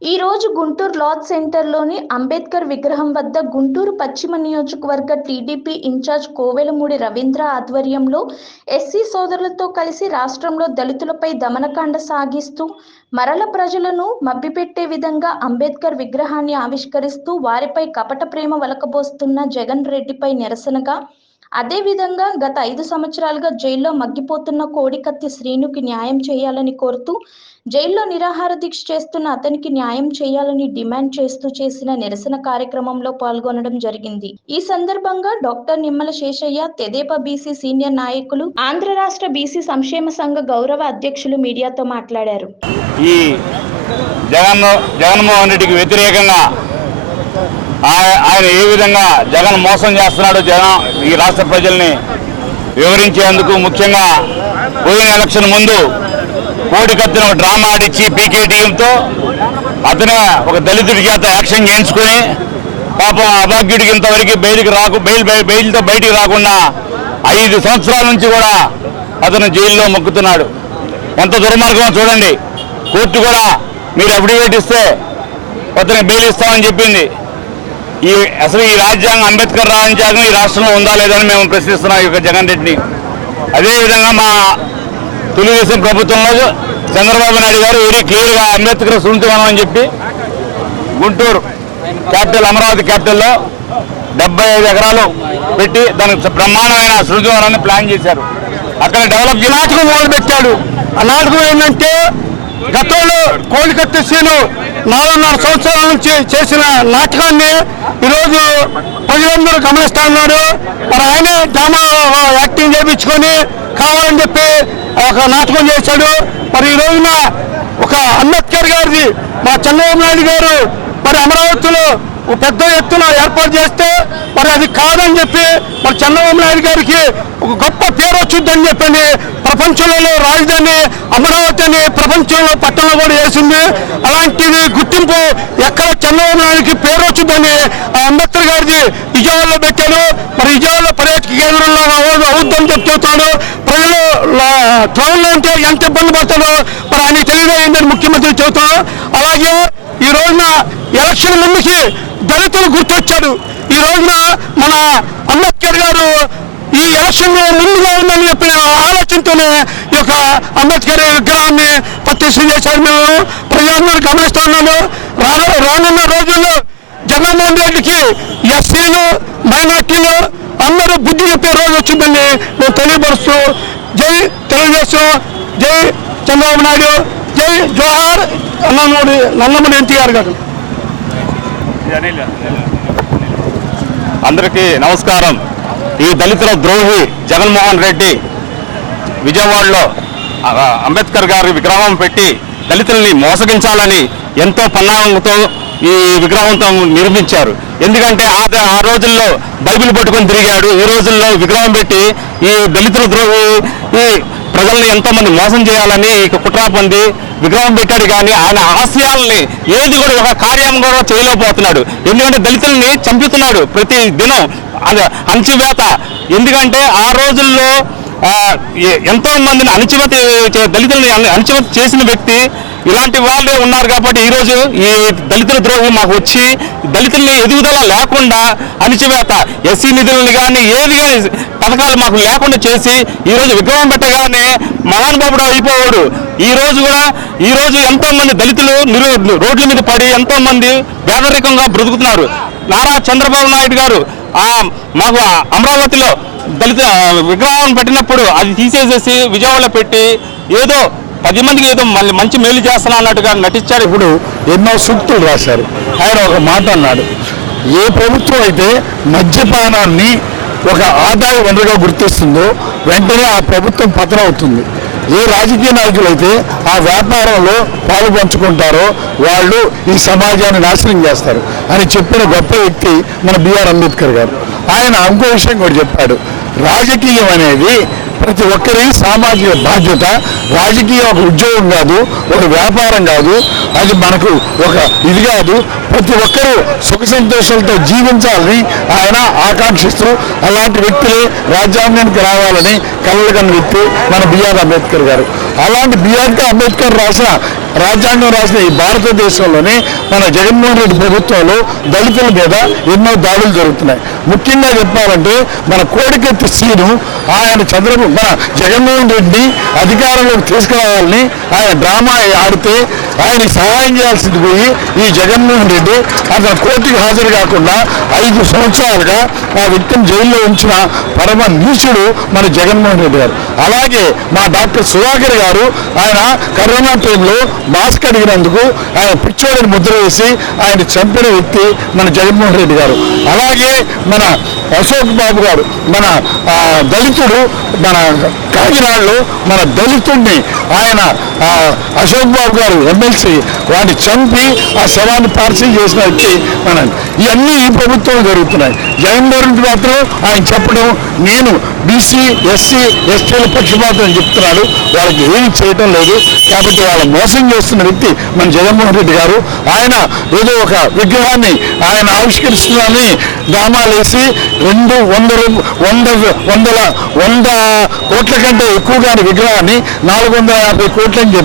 ఈ రోజు గుంటూరు లాజ్ సెంటర్లోని అంబేద్కర్ విగ్రహం వద్ద గుంటూరు పశ్చిమ నియోజకవర్గ టీడీపీ ఇన్ఛార్జ్ కోవెలమూడి రవీంద్ర ఆధ్వర్యంలో ఎస్సీ సోదరులతో కలిసి రాష్ట్రంలో దళితులపై దమనకాండ సాగిస్తూ మరల ప్రజలను మభ్యపెట్టే విధంగా అంబేద్కర్ విగ్రహాన్ని ఆవిష్కరిస్తూ వారిపై కపట ప్రేమ వలకబోస్తున్న జగన్ రెడ్డిపై నిరసనగా అదేవిధంగా గత ఐదు సంవత్సరాలుగా జైల్లో మగ్గిపోతున్న కోడికత్తి శ్రీనుకి న్యాయం చేయాలని కోరుతూ జైల్లో నిరాహార దీక్ష చేస్తున్న అతనికి న్యాయం చేయాలని డిమాండ్ చేస్తూ చేసిన నిరసన కార్యక్రమంలో పాల్గొనడం జరిగింది. ఈ సందర్భంగా doctor Nimmala Seshaiah Tedepa BC senior నాయకులు ఆంధ్ర రాష్ట్ర బీసీ సంక్షేమ సంఘ గౌరవ అధ్యక్షులు మీడియాతో మాట్లాడారు. ఈ జగన్ జగన్మోహన్ రెడ్డికి వ్యతిరేకంగా ఆయన ఏ విధంగా జగన్ మోసం చేస్తున్నాడో జగన్ ఈ రాష్ట్ర ప్రజల్ని వివరించేందుకు ముఖ్యంగా పోయిన ఎలక్షన్ ముందు కోడి కత్తిన ఒక డ్రామా ఆడిచ్చి పీకేటీఎంతో అతనే ఒక దళితుడి చేత యాక్షన్ చేయించుకుని పాపం అభాగ్యుడికి ఇంతవరకు బయటికి రాకు బెయిల్ బెయిల్- బెయిల్తో బయటికి రాకుండా ఐదు సంవత్సరాల నుంచి కూడా అతను జైల్లో మొక్కుతున్నాడు. ఎంత దుర్మార్గమో చూడండి. కోర్టు కూడా మీరు అఫిడవిట్ ఇస్తే అతనికి బెయిల్ ఇస్తామని చెప్పింది. ఈ అసలు ఈ రాజ్యాంగం అంబేద్కర్ రాజ్యాంగం ఈ రాష్ట్రంలో ఉందా లేదని మేము ప్రశ్నిస్తున్నాం ఈ యొక్క జగన్ రెడ్డిని. అదేవిధంగా మా తెలుగుదేశం ప్రభుత్వంలో చంద్రబాబు నాయుడు గారు వెరీ క్లియర్గా అంబేద్కర్ సున్నితమనం అని చెప్పి గుంటూరు క్యాపిటల్ అమరావతి క్యాపిటల్లో డెబ్బై ఐదు ఎకరాలు పెట్టి దానికి బ్రహ్మాండమైన సృజనాన్ని ప్లాన్ చేశారు. అక్కడ డెవలప్ నాటకం మొదలు పెట్టాడు ఆ నాటకం ఏంటంటే గతంలో కోలికత్తా సీను నాలుగున్నర సంవత్సరాల నుంచి చేసిన నాటకాన్ని ఈరోజు ప్రజలందరూ గమనిస్తా ఉన్నారు మరి ఆయనే డ్రామా యాక్టింగ్ చేయించుకొని కావాలని చెప్పి ఒక నాటకం చేశాడు. మరి ఈ రోజున ఒక అంబేద్కర్ గారిది మా చంద్రబాబు నాయుడు గారు మరి అమరావతిలో పెద్ద ఎత్తున ఏర్పాటు చేస్తే మరి అది కాదని చెప్పి మరి చంద్రబాబు నాయుడు గారికి ఒక గొప్ప పేరు వచ్చిందని చెప్పని ప్రపంచంలో రాజధాని అమరావతి అని ప్రపంచంలో పట్టణంలో కూడా వేసింది. అలాంటిది గుర్తింపు ఎక్కడ చంద్రబాబు నాయుడికి పేరు వచ్చిందని అంబేద్కర్ గారిది విజయవాడలో పెట్టాడు. మరి విజయవాడలో పర్యాటక కేంద్రంలో అవుద్దని చెప్పి చెబుతాడు ప్రజలు ట్రౌన్లో ఉంటే ఎంత ఇబ్బంది పడతాడో మరి ఆయన తెలియదేందని ముఖ్యమంత్రి చెబుతాడు అలాగే ఈ రోజున ఎలక్షన్ ముందుకి దళితులు గుర్తొచ్చాడు ఈ రోజున మన అంబేద్కర్ గారు ఈ ఎలక్షన్లో ముందుగా ఉందని చెప్పిన ఆలోచనతోనే ఈ యొక్క అంబేద్కర్ విగ్రహాన్ని ప్రతిష్ఠ చేశారు మేము. ప్రజలందరూ గమనిస్తూ ఉన్నాము రాను రానున్న రోజుల్లో జగన్మోహన్ రెడ్డికి ఎస్సీలు మైనార్టీలు అందరూ బుద్ధి చెప్పే రోజు వచ్చిందని మేము తెలియపరుస్తూ జై తెలుగుదేశం జై చంద్రబాబు నాయుడు జై జోహార్ నన్నమూడి నల్లమూడి ఎన్టీఆర్ గారు. అందరికీ నమస్కారం. ఈ దళితుల ద్రోహి జగన్మోహన్ రెడ్డి విజయవాడలో అంబేద్కర్ గారి విగ్రహం పెట్టి దళితుల్ని మోసగించాలని ఎంతో పన్నాగంతో ఈ విగ్రహంతో నిర్మించారు. ఎందుకంటే ఆ ఆ రోజుల్లో బైబిల్ పట్టుకొని తిరిగాడు. ఈ రోజుల్లో విగ్రహం పెట్టి ఈ దళితుల ద్రోహి ఈ ప్రజల్ని ఎంతోమంది మోసం చేయాలని ఈ కుట్రా పొంది విగ్రహం పెట్టాడు. కానీ ఆయన ఆశయాల్ని ఏది కూడా ఒక కార్యం కూడా చేయలేకపోతున్నాడు. ఎందుకంటే దళితుల్ని చంపుతున్నాడు ప్రతి దినం. అణచివేత. ఎందుకంటే ఆ రోజుల్లో ఎంతో మందిని అణచివేత చే- దళితుల్ని అణచివేత చేసిన వ్యక్తి ఇలాంటి వాళ్ళే ఉన్నారు కాబట్టి ఈరోజు ఈ దళితుల ద్రోహం మాకు వచ్చి దళితుల్ని ఎదుగుదల లేకుండా అణచివేత ఎస్సీ నిధులను కానీ ఏది కానీ పథకాలు మాకు లేకుండా చేసి ఈరోజు విగ్రహం పెట్టగానే మహానుభావుడు అయిపోవాడు ఈ రోజు కూడా ఈ రోజు ఎంతో మంది దళితులు నిరు రోడ్ల మీద పడి ఎంతో మంది పేదరికంగా బ్రతుకుతున్నారు. నారా చంద్రబాబు నాయుడు గారు మాకు అమరావతిలో దళిత విగ్రహం పెట్టినప్పుడు అది తీసేసేసి విజయవాడలో పెట్టి ఏదో పది మందికి ఏదో మళ్ళీ మంచి మేలు చేస్తున్నా అన్నట్టుగా నటించారు. ఇప్పుడు ఇప్పుడు ఎన్నో సూక్తులు రాశారు. ఆయన ఒక మాట అన్నాడు. ఏ ప్రభుత్వం అయితే మద్యపానాన్ని ఒక ఆదాయ వనరుగా గుర్తిస్తుందో వెంటనే ఆ ప్రభుత్వం పతనం అవుతుంది. ఏ రాజకీయ నాయకులు అయితే ఆ వ్యాపారంలో పాలు పంచుకుంటారో వాళ్ళు ఈ సమాజాన్ని నాశనం చేస్తారు అని చెప్పిన గొప్ప వ్యక్తి మన బిఆర్ అంబేద్కర్ గారు. ఆయన ఇంకో విషయం కూడా చెప్పాడు. రాజకీయం అనేది ప్రతి ఒక్కరి సామాజిక బాధ్యత రాజకీయ ఒక ఉద్యోగం కాదు ఒక వ్యాపారం కాదు అది మనకు ఒక ఇది కాదు. ప్రతి ఒక్కరూ సుఖ సంతోషాలతో జీవించాలని ఆయన ఆకాంక్షిస్తూ అలాంటి వ్యక్తులే రాజ్యాంగానికి రావాలని కలలు కన్న వ్యక్తి మన బిఆర్ అంబేద్కర్ గారు. అలాంటి బిఆర్ అంబేద్కర్ రాసిన రాజ్యాంగం రాసిన ఈ భారతదేశంలోనే మన జగన్మోహన్ రెడ్డి ప్రభుత్వంలో దళితుల మీద ఎన్నో దాడులు జరుగుతున్నాయి. ముఖ్యంగా చెప్పాలంటే మన కోడికెత్తి సీను ఆయన చంద్రబాబు మన జగన్మోహన్ రెడ్డిని అధికారంలోకి తీసుకురావాలని ఆయన డ్రామా ఆడితే ఆయనకి సహాయం చేయాల్సింది పోయి ఈ జగన్మోహన్ రెడ్డి అతను కోర్టుకి హాజరు కాకుండా ఐదు సంవత్సరాలుగా ఆ వ్యక్తిని జైల్లో ఉంచిన పరమ నీచుడు మన జగన్మోహన్ రెడ్డి గారు. అలాగే మా డాక్టర్ సుధాకర్ గారు ఆయన కరోనా టైంలో మాస్క్ అడిగినందుకు ఆయన పిచ్చోడిని ముద్ర వేసి ఆయన చంపిన వ్యక్తి మన జగన్మోహన్ రెడ్డి గారు. అలాగే మన అశోక్ బాబు గారు మన ఆ, దళితుడు మన కాకినాడలో మన దళితుడిని ఆయన అశోక్ బాబు గారు ఎమ్మెల్సీ వాడిని చంపి ఆ శవాన్ని పార్సల్ చేసిన వ్యక్తి మన ఇవన్నీ ఈ ప్రభుత్వం జరుగుతున్నాయి. జగన్మోహన్ రెడ్డి మాత్రం ఆయన చెప్పడం నేను బీసీ ఎస్సీ ఎస్టీల పక్షపాతం చెప్తున్నాడు వాళ్ళకి ఏమి చేయటం లేదు. కాబట్టి వాళ్ళ మోసం చేస్తున్న వ్యక్తి మన జగన్మోహన్ రెడ్డి గారు. ఆయన ఏదో ఒక విగ్రహాన్ని ఆయన ఆవిష్కరిస్తున్నారని డ్రామాలు వేసి రెండు వందలు వంద వందల వంద కోట్ల కంటే ఎక్కువగా విగ్రహాన్ని నాలుగు వందల యాభై కోట్లని చెప్పి